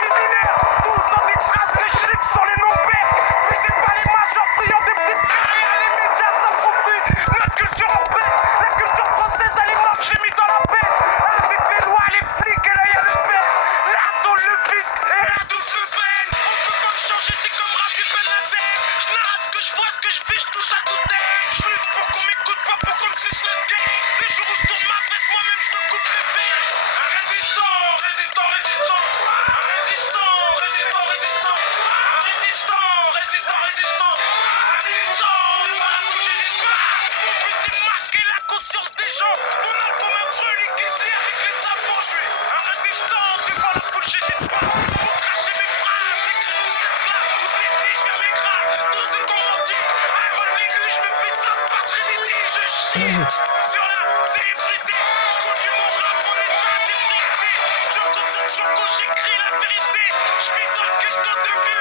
séminaires, tous en des traces, les chiffres sur les noms-pères. Puis c'est pas les majors friands des petites carrières, les médias s'approprient notre culture en paix. La culture française, elle est morte, j'ai mis dans la paix. Avec les lois, les flics et l'œil à le père. Là dont le fisc et la double peine. On peut pas me changer, c'est comme Rafi Ben Laden. Je narrate ce que je vois, ce que je vis, je touche à tout thème. Je lutte pour qu'on m'écoute pas, pour qu'on me suce le game. Les jours où je tourne ma veste, moi-même je me coupe les veines. Un résistant, résistant, résistant. Un résistant, résistant, résistant. Un résistant, résistant, résistant. Un militant, voilà, faut que j'hésite pas. Mon but c'est masquer la conscience des gens. Mon album est joli qui se lit avec les tapons. Je suis un résistant, devant la foule, j'hésite pas. Pour cracher mes phrases, écrire sous cette classe. Vous êtes dit, je viens mes gras. Tout ce qu'on m'en dit. Un vol aigu, je me fais ça par Trinity. Je chie sur la célébrité. Je conduis mon rap en état d'ébriété. Choco sur choco, j'écris la vérité. Je vis dans le ghetto depuis